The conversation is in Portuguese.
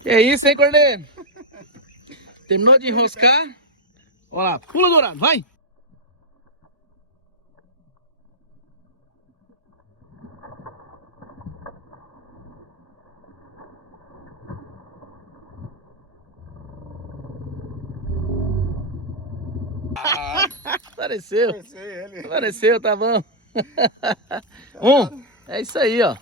Que é isso, hein, Cordeiro? Terminou de enroscar? Olha lá, pula, Dourado, vai! Apareceu. Forcei ele. Apareceu, tá bom. Um. É isso aí, ó.